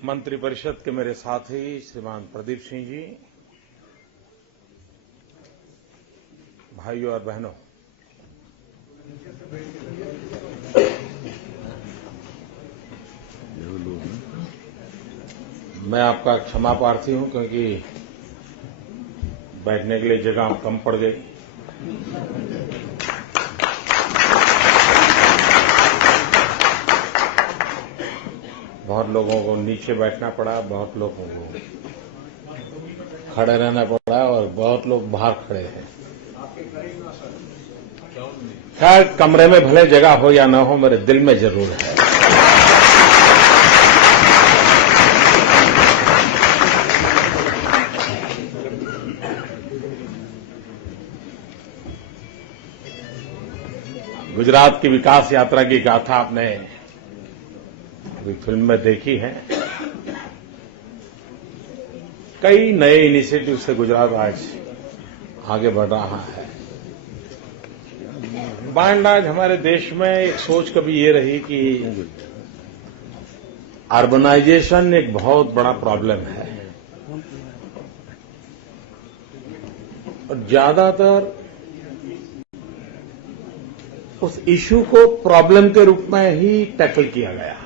मंत्रिपरिषद के मेरे साथी श्रीमान प्रदीप सिंह जी, भाइयों और बहनों, मैं आपका क्षमा प्रार्थी हूं क्योंकि बैठने के लिए जगह कम पड़ गई। बहुत लोगों को नीचे बैठना पड़ा, बहुत लोगों को खड़े रहना पड़ा और बहुत लोग बाहर खड़े हैं। खैर, कमरे में भले जगह हो या न हो, मेरे दिल में जरूर है। गुजरात की विकास यात्रा की गाथा आपने अभी फिल्म में देखी है। कई नए इनिशिएटिव से गुजरात आज आगे बढ़ रहा है। बांडाज हमारे देश में एक सोच कभी ये रही कि अर्बनाइजेशन एक बहुत बड़ा प्रॉब्लम है और ज्यादातर उस इश्यू को प्रॉब्लम के रूप में ही टैकल किया गया।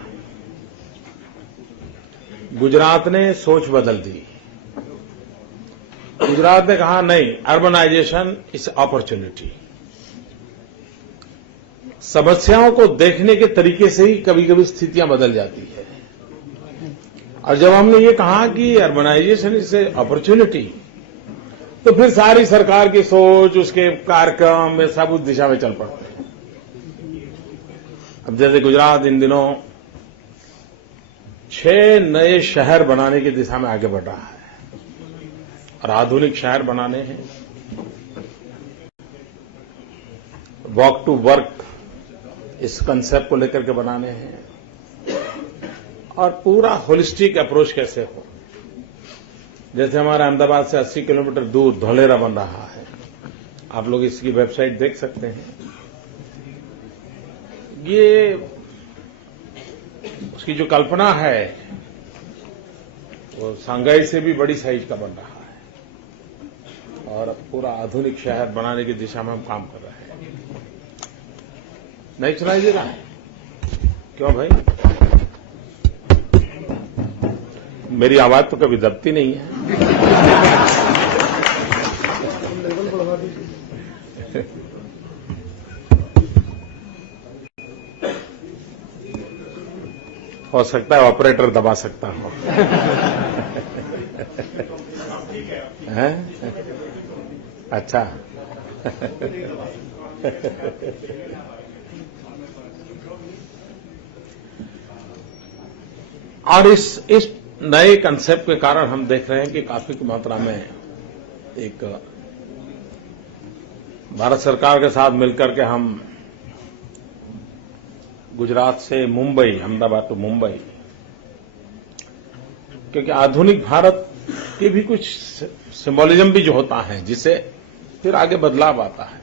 गुजरात ने सोच बदल दी। गुजरात ने कहा नहीं, अर्बनाइजेशन इज अपॉर्चुनिटी। समस्याओं को देखने के तरीके से ही कभी कभी स्थितियां बदल जाती है। और जब हमने ये कहा कि अर्बनाइजेशन इज अपॉर्चुनिटी, तो फिर सारी सरकार की सोच, उसके कार्यक्रम में सब उस दिशा में चल पड़ते हैं। अब जैसे गुजरात इन दिनों 6 नए शहर बनाने की दिशा में आगे बढ़ रहा है और आधुनिक शहर बनाने हैं। वॉक टू वर्क इस कंसेप्ट को लेकर के बनाने हैं और पूरा होलिस्टिक अप्रोच कैसे हो। जैसे हमारा अहमदाबाद से 80 किलोमीटर दूर धौलेरा बन रहा है, आप लोग इसकी वेबसाइट देख सकते हैं। ये उसकी जो कल्पना है वो सांघाई से भी बड़ी साइज का बन रहा है और अब पूरा आधुनिक शहर बनाने की दिशा में हम काम कर रहे हैं। नहीं सुनाई दे रहा है? क्यों भाई? मेरी आवाज तो कभी दबती नहीं है। हो सकता है ऑपरेटर दबा सकता हो। हैं? अच्छा। और इस नए कंसेप्ट के कारण हम देख रहे हैं कि काफी मात्रा में एक भारत सरकार के साथ मिलकर के हम गुजरात से मुंबई, अहमदाबाद टू मुंबई, क्योंकि आधुनिक भारत के भी कुछ सिंबोलिज्म भी जो होता है जिससे फिर आगे बदलाव आता है।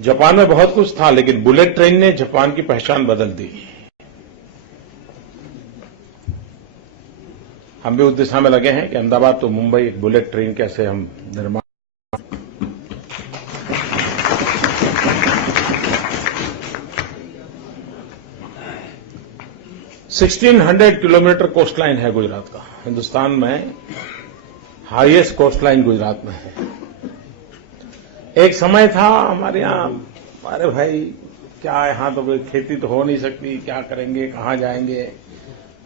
जापान में बहुत कुछ था, लेकिन बुलेट ट्रेन ने जापान की पहचान बदल दी। हम भी उस दिशा में लगे हैं कि अहमदाबाद टू मुंबई एक बुलेट ट्रेन कैसे हम निर्माण। 1600 किलोमीटर कोस्ट लाइन है गुजरात का। हिंदुस्तान में हाईएस्ट कोस्ट लाइन गुजरात में है। एक समय था हमारे यहां, अरे भाई क्या यहां तो कोई खेती तो हो नहीं सकती, क्या करेंगे, कहां जाएंगे,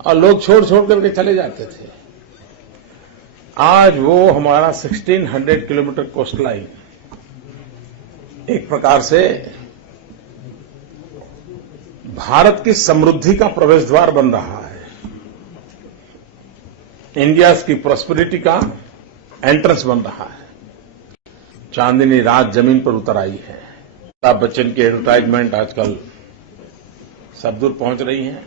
और लोग छोड़ छोड़ करके चले जाते थे। आज वो हमारा 1600 किलोमीटर कोस्ट लाइन एक प्रकार से भारत की समृद्धि का प्रवेश द्वार बन रहा है। इंडिया की प्रॉस्पेरिटी का एंट्रेंस बन रहा है। चांदनी रात जमीन पर उतर आई है। अमिताभ बच्चन की एडवर्टाइजमेंट आजकल सब दूर पहुंच रही है।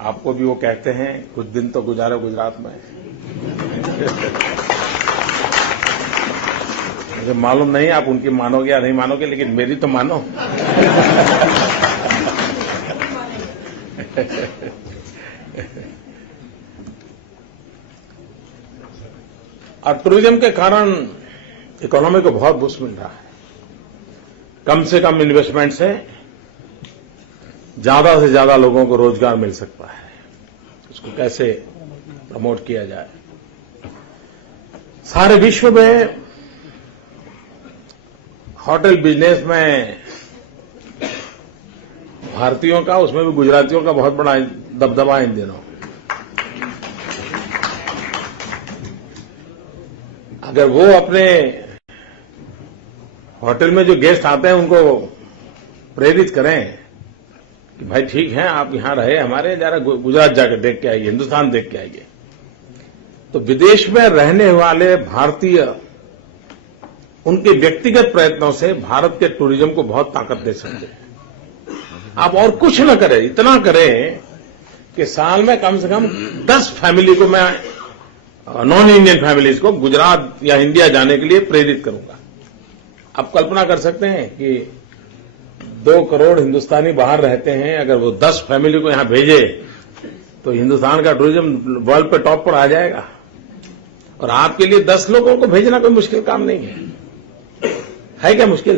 आपको भी वो कहते हैं कुछ दिन तो गुजारो गुजरात में। मुझे मालूम नहीं आप उनकी मानोगे या नहीं मानोगे, लेकिन मेरी तो मानो। और टूरिज्म के कारण इकोनॉमी को बहुत बूस्ट मिल रहा है। कम से कम इन्वेस्टमेंट से ज्यादा लोगों को रोजगार मिल सकता है। उसको कैसे प्रमोट किया जाए। सारे विश्व में होटल बिजनेस में भारतीयों का, उसमें भी गुजरातियों का बहुत बड़ा दबदबा है इन दिनों। अगर वो अपने होटल में जो गेस्ट आते हैं उनको प्रेरित करें कि भाई ठीक है आप यहां रहे, हमारे जरा गुजरात जाकर देख के आइए, हिंदुस्तान देख के आइए, तो विदेश में रहने वाले भारतीय उनके व्यक्तिगत प्रयत्नों से भारत के टूरिज्म को बहुत ताकत दे सकते हैं। आप और कुछ न करें, इतना करें कि साल में कम से कम 10 फैमिली को मैं, नॉन इंडियन फैमिलीज को गुजरात या इंडिया जाने के लिए प्रेरित करूंगा। आप कल्पना कर सकते हैं कि 2 करोड़ हिंदुस्तानी बाहर रहते हैं, अगर वो 10 फैमिली को यहां भेजे तो हिंदुस्तान का टूरिज्म वर्ल्ड पे टॉप पर आ जाएगा। और आपके लिए 10 लोगों को भेजना कोई मुश्किल काम नहीं है क्या मुश्किल?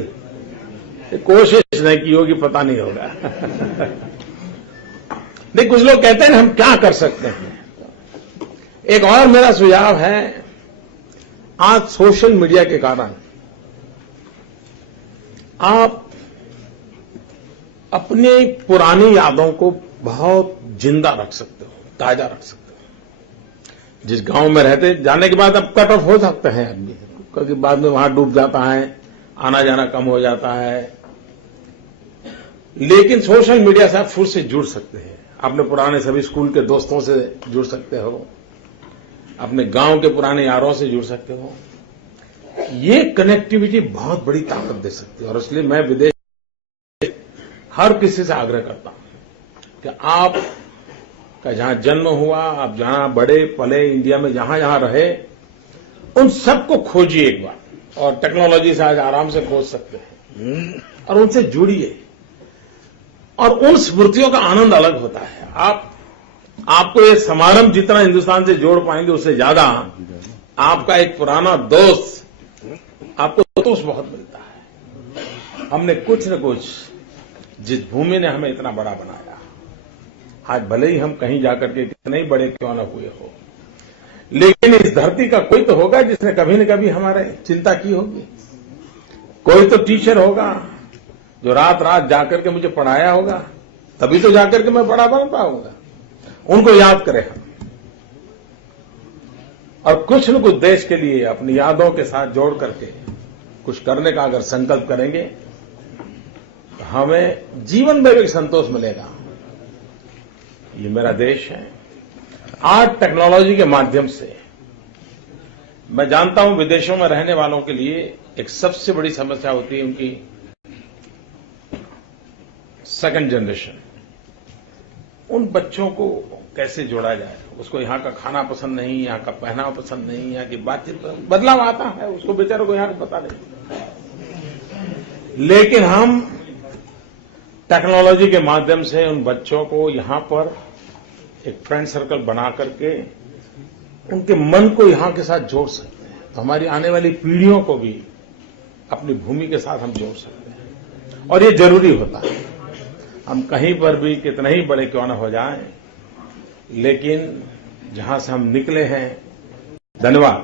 कोशिश नहीं की होगी, पता नहीं होगा। नहीं, कुछ लोग कहते हैं हम क्या कर सकते हैं। एक और मेरा सुझाव है, आज सोशल मीडिया के कारण आप अपनी पुरानी यादों को बहुत जिंदा रख सकते हो, ताजा रख सकते हो। जिस गांव में रहते, जाने के बाद अब कट ऑफ हो सकते हैं आदमी, क्योंकि बाद में वहां डूब जाता है, आना जाना कम हो जाता है, लेकिन सोशल मीडिया से आप फिर से जुड़ सकते हैं। अपने पुराने सभी स्कूल के दोस्तों से जुड़ सकते हो, अपने गांव के पुराने यारों से जुड़ सकते हो। ये कनेक्टिविटी बहुत बड़ी ताकत दे सकती है। और इसलिए मैं विदेश हर किसी से आग्रह करता हूं कि आप का जहां जन्म हुआ, आप जहां बड़े पले, इंडिया में जहां जहां रहे, उन सबको खोजिए एक बार। और टेक्नोलॉजी से आज आराम से खोज सकते हैं, और उनसे जुड़िए। और उन स्मृतियों का आनंद अलग होता है। आपको ये समारंभ जितना हिंदुस्तान से जोड़ पाएंगे, उससे ज्यादा आपका एक पुराना दोस्त, आपको दोस्त बहुत मिलता है। हमने कुछ न कुछ, जिस भूमि ने हमें इतना बड़ा बनाया, आज भले ही हम कहीं जाकर के कितने ही बड़े क्यों न हुए हो, लेकिन इस धरती का कोई तो होगा जिसने कभी न कभी हमारे चिंता की होगी। कोई तो टीचर होगा जो रात रात जाकर के मुझे पढ़ाया होगा, तभी तो जाकर के मैं बड़ा बन पाऊंगा। उनको याद करें हम, और कुछ न कुछ देश के लिए अपनी यादों के साथ जोड़ करके कुछ करने का अगर संकल्प करेंगे तो हमें जीवन में भी संतोष मिलेगा। ये मेरा देश है। आज टेक्नोलॉजी के माध्यम से मैं जानता हूं विदेशों में रहने वालों के लिए एक सबसे बड़ी समस्या होती है उनकी सेकंड जनरेशन। उन बच्चों को कैसे जोड़ा जाए। उसको यहां का खाना पसंद नहीं, यहां का पहनावा पसंद नहीं, यहां की बातचीत, बदलाव आता है, उसको बेचारों को यहां का पता नहीं। लेकिन हम टेक्नोलॉजी के माध्यम से उन बच्चों को यहां पर एक फ्रेंड सर्कल बना करके उनके मन को यहां के साथ जोड़ सकते हैं। तो हमारी आने वाली पीढ़ियों को भी अपनी भूमि के साथ हम जोड़ सकते हैं। और ये जरूरी होता है। हम कहीं पर भी कितने ही बड़े क्यों न हो जाएं, लेकिन जहां से हम निकले हैं, धन्यवाद।